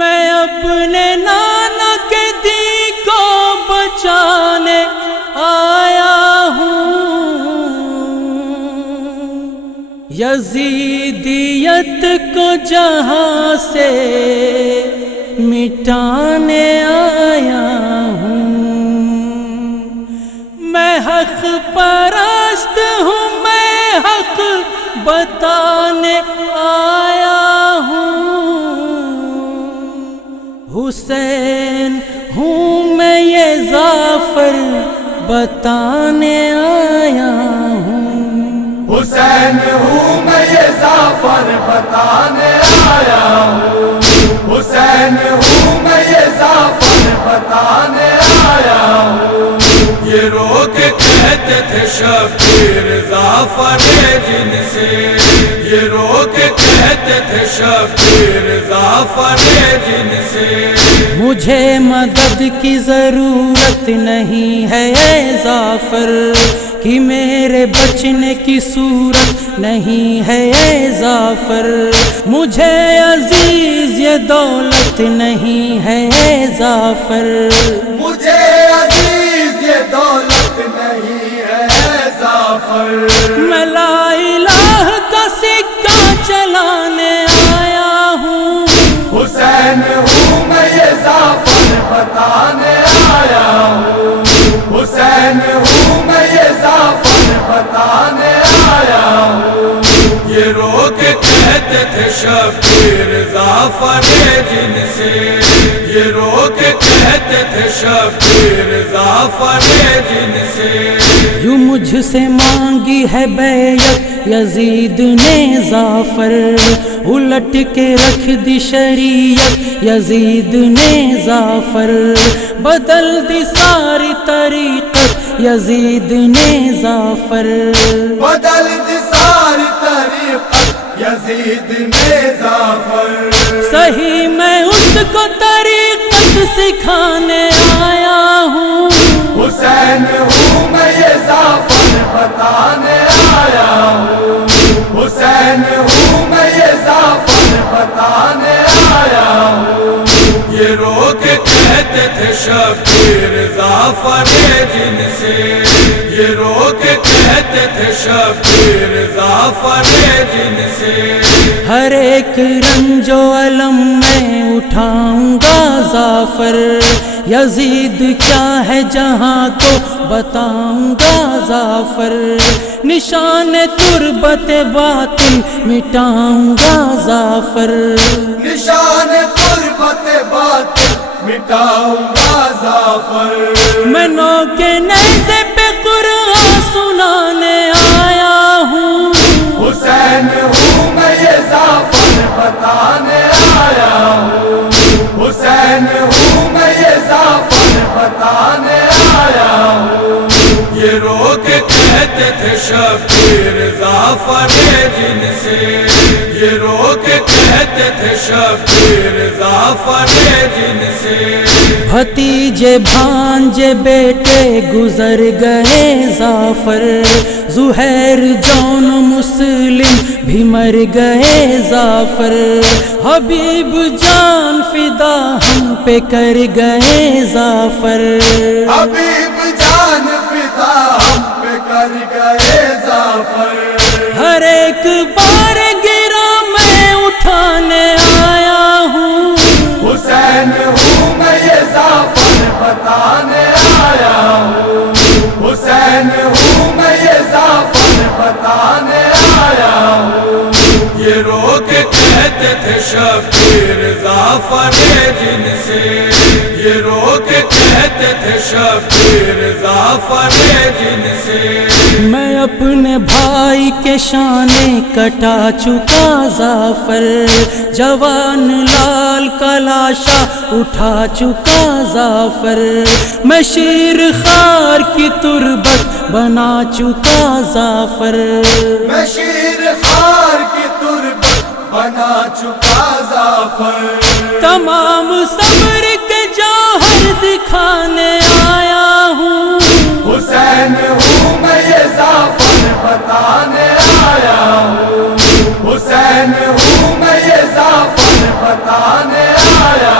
میں اپنے نانا کے دین کو بچانے آیا ہوں، یزیدیت کو جہاں سے مٹانے آیا ہوں۔ میں حق پرست ہوں، میں حق بتانے آیا ہوں۔ حسین ہوں میں یہ ظفر بتانے آیا ہوں۔ حسین ہوں میں یہ ظفر بتانے آیا ہوں۔ حسین ہوں میں یہ ظفر بتانے آیا ہوں۔ یہ رو کے کہتے تھے شبیر ظفر جن سے، یہ رو کے کہتے تھے شبیر ظفر جن سے۔ مجھے مدد کی ضرورت نہیں ہے اے ظفر، کہ میرے بچنے کی صورت نہیں ہے اے ظفر، مجھے عزیز یہ دولت نہیں ہے اے ظفر، مجھے عزیز یہ دولت نہیں ہے اے ظفر۔ میں لا الہ کا سکہ چلانے آیا ہوں۔ حسین ہوں میں یہ ظفر بتانے آیا ہوں۔ حسین ہوں میں یہ ظفر بتانے آیا ہوں۔ یہ رو کے کہتے تھے شبیر ظفر جن سے، یہ رو کے کہتے تھے شبیر ظفر جن سے۔ یوں مجھ سے مانگی ہے بیعت یزید نے ظفر، الٹ کے رکھ دی شریعت یزید نے ظفر، بدل دی ساری طریقت یزید نے ظفر، بدل دی ساری طریقت یزید نے ظفر۔ صحیح میں اس کو طریقت سکھانے آیا ہوں۔ حسین ہوں میں یہ ظفر بتانے آیا ہوں۔ حسین ہوں میں یہ ظفر بتانے آیا ہوں۔ یہ رو کے کہتے تھے شبیر ظفر جن سے، یہ رو کے کہتے تھے شبیر ظفر جن سے۔ ہر ایک رنج و علم میں اٹھاؤں گا ظفر، یزید کیا ہے جہاں کو بتاؤں گا ظفر، نشان تربت باطل مٹاؤں گا ظفر، نشان تربت باطل مٹاؤں گا ظفر۔ میں نو کے نیزے پہ قرآن سنانے آیا ہوں۔ حسین ہوں میں یہ ظفر بتانے آیا ہوں۔ حسین ہوں میں یہ ظفر بتانے آیا ہوں۔ یہ رو کے کہتے تھے شبیر ظفر جن سے، یہ رو کے کہتے تھے شبیر ظفر جن سے۔ بھتیجے بھانجے بیٹے گزر گئے ظفر، زہیر جون مسلم بھی مر گئے ظفر، حبیب جان فدا ہم پہ کر گئے ظفر، حبیب جان فدا ہم پہ کر گئے ظفر۔ ہر ایک بار گرا میں اٹھانے آیا ہوں۔ حسین ہوں میں یہ ظفر بتانے آیا ہوں۔ حسین ہوں میں یہ ظفر بتانے آیا ہوں۔ یہ رو کے کہتے تھے شبیر ظفر جن سے، یہ رو کے کہتے تھے شبیر ظفر جن سے۔ میں اپنے بھائی کے شانے کٹا چکا ظفر، جوان لال کا لاشا اٹھا چکا ظفر، میں شیر خار کی تربت بنا چکا ظفر، میں شیر خار کی تربت بنا چکا ظفر۔ تمام صبر کے جوہر دکھانے آیا ہوں۔ حسین ہوں میں یہ ظفر بتانے آیا ہوں۔ حسین ہوں میں یہ ظفر بتانے آیا